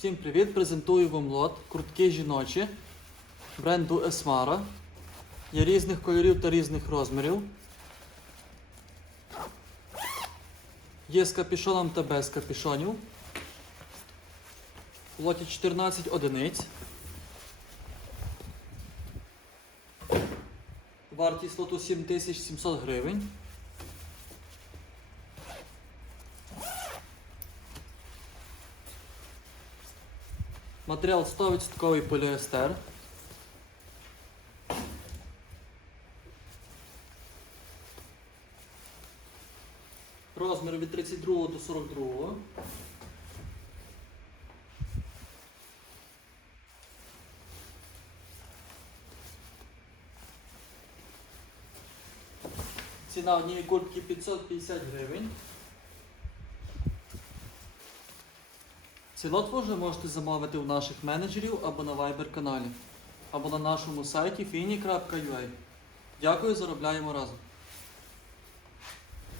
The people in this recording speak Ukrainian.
Всім привіт! Презентую вам лот куртки жіночі бренду Esmara. Є різних кольорів та різних розмірів. Є з капішоном та без капішонів. В лоті 14 одиниць. Вартість лоту 7700 гривень. Матеріал 100% поліестер. Розмір від 32 до 42. Ціна однієї куртки 550 гривень. Цей лот ви вже можете замовити у наших менеджерів або на Viber каналі, або на нашому сайті fini.ua. Дякую, заробляємо разом.